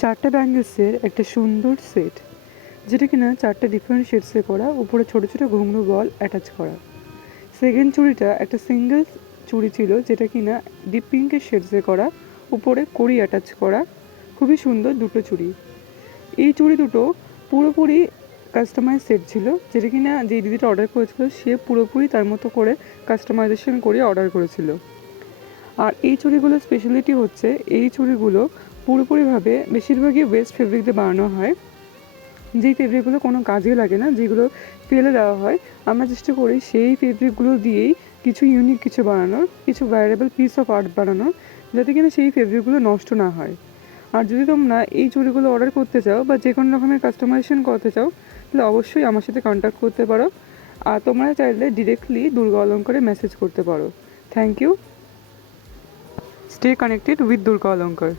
চারটে ব্যাঙ্গেলসের একটা সুন্দর সেট, যেটা কিনা চারটে ডিফারেন্ট শেডসে করা, উপরে ছোট ছোট ঘুঙরু বল অ্যাটাচ করা। সেকেন্ড চুড়িটা একটা সিঙ্গেল চুড়ি ছিল, যেটা কিনা ডিপ পিঙ্কের শেডসে করা, উপরে কড়ি অ্যাটাচ করা। খুবই সুন্দর দুটো চুড়ি। এই চুড়ি দুটো পুরোপুরি কাস্টমাইজ সেট ছিল, যেটা কিনা যে দিদিটা অর্ডার করেছিল সে পুরোপুরি তার মতো করে কাস্টমাইজেশন করে অর্ডার করেছিল। আর এই চুড়িগুলোর স্পেশালিটি হচ্ছে, এই চুড়িগুলো পুরোপুরিভাবে বেশিরভাগই ওয়েস্ট ফেব্রিক দিয়ে বানানো হয়, যেই ফেব্রিকগুলো কোনো কাজে লাগে না, যেগুলো ফেলে দেওয়া হয়। আমরা চেষ্টা করি সেই ফেব্রিকগুলো দিয়েই কিছু ইউনিক কিছু বানানোর, কিছু ভ্যারিয়েবল পিস অফ আর্ট বানানোর, যাতে কিনা সেই ফেব্রিকগুলো নষ্ট না হয়। আর যদি তোমরা এই চুড়িগুলো অর্ডার করতে চাও বা যে কোনো রকমের কাস্টমাইজেশন করতে চাও, তাহলে অবশ্যই আমার সাথে কন্ট্যাক্ট করতে পারো। আর তোমরা চাইলে ডিরেক্টলি দুর্গা অলঙ্কারে মেসেজ করতে পারো। Thank you. Stay connected with Durga অলঙ্কার।